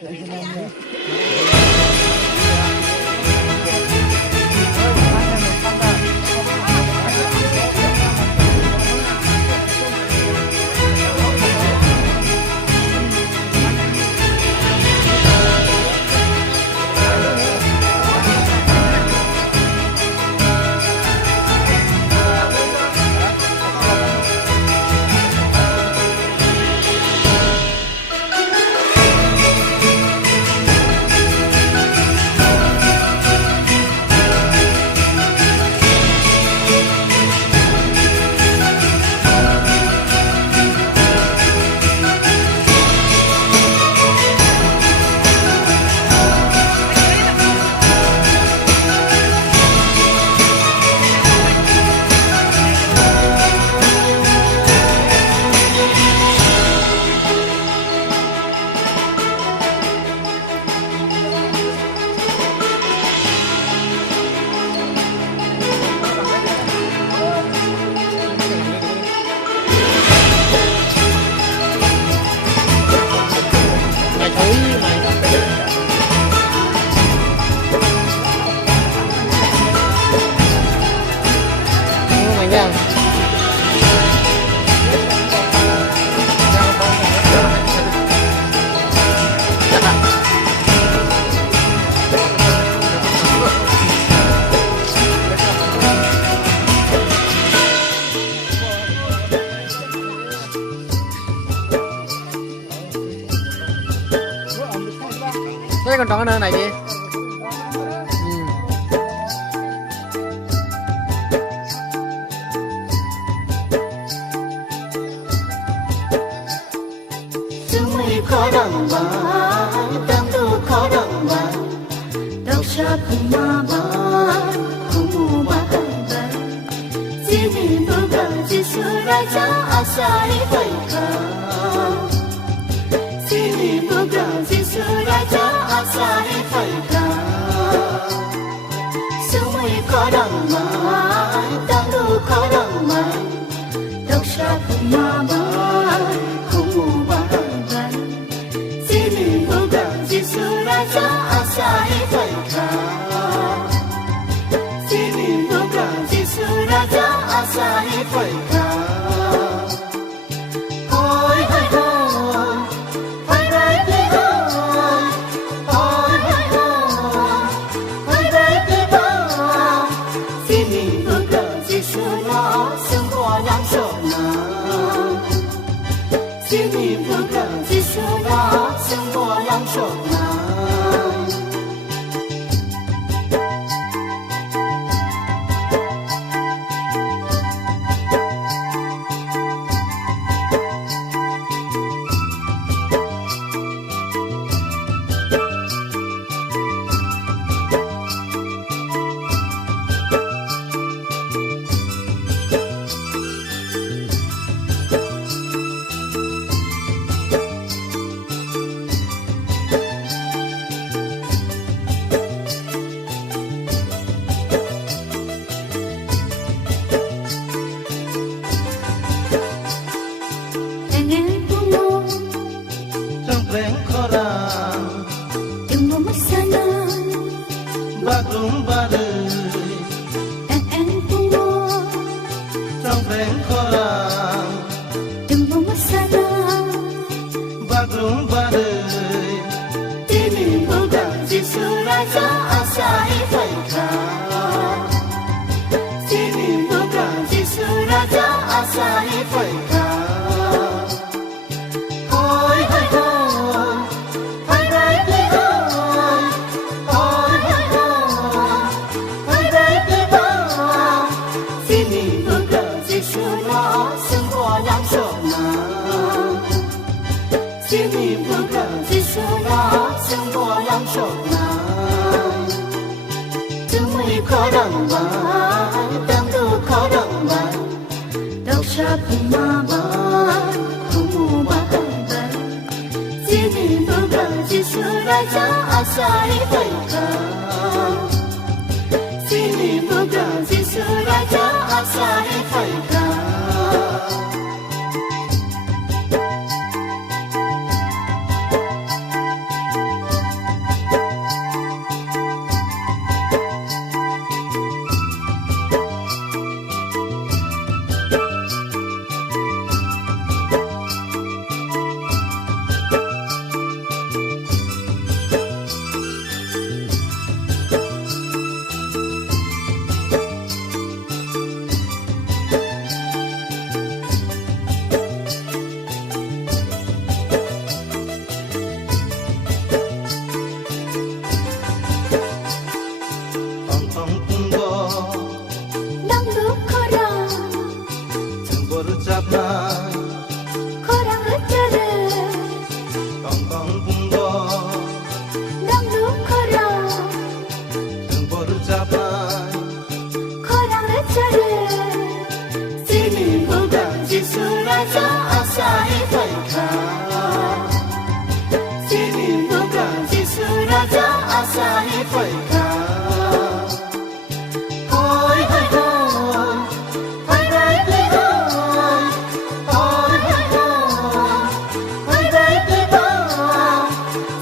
Thế còn chọn cái nơi này đi. khó đặng bàn tâm tu khó đặng bàn đọc sách mà bàn không mua bàn bàn sini bukan Yesus Raja asal mereka sini bukan Yesus Raja asal mereka semua khó đặng bàn tâm tu khó đặng bàn đọc sách mà bàn không mua bàn Yesus Raja asal mereka sini bukan Yesus Raja asal mereka Hoi hoi hoi hoi hoi hoi hoi hoi hoi hoi hoi sini bukan Yesus Raja semua yang senang sini bukan Yesus Raja semua yang senang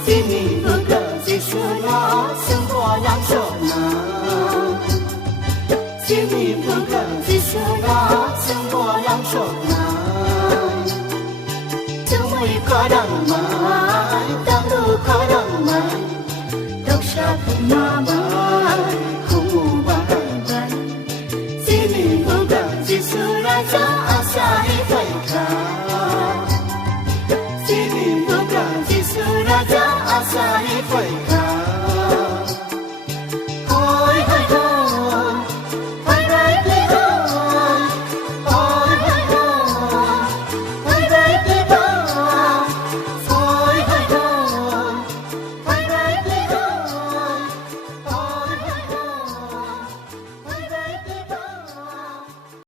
Sini buka sisuna semua langsung Sini buka sisuna semua langsung Semui kadang mai Tangdu kadang mai Dok syapu mamai Kumu bahai Sini buka sisuna asai faikah Sini buka sisuna asai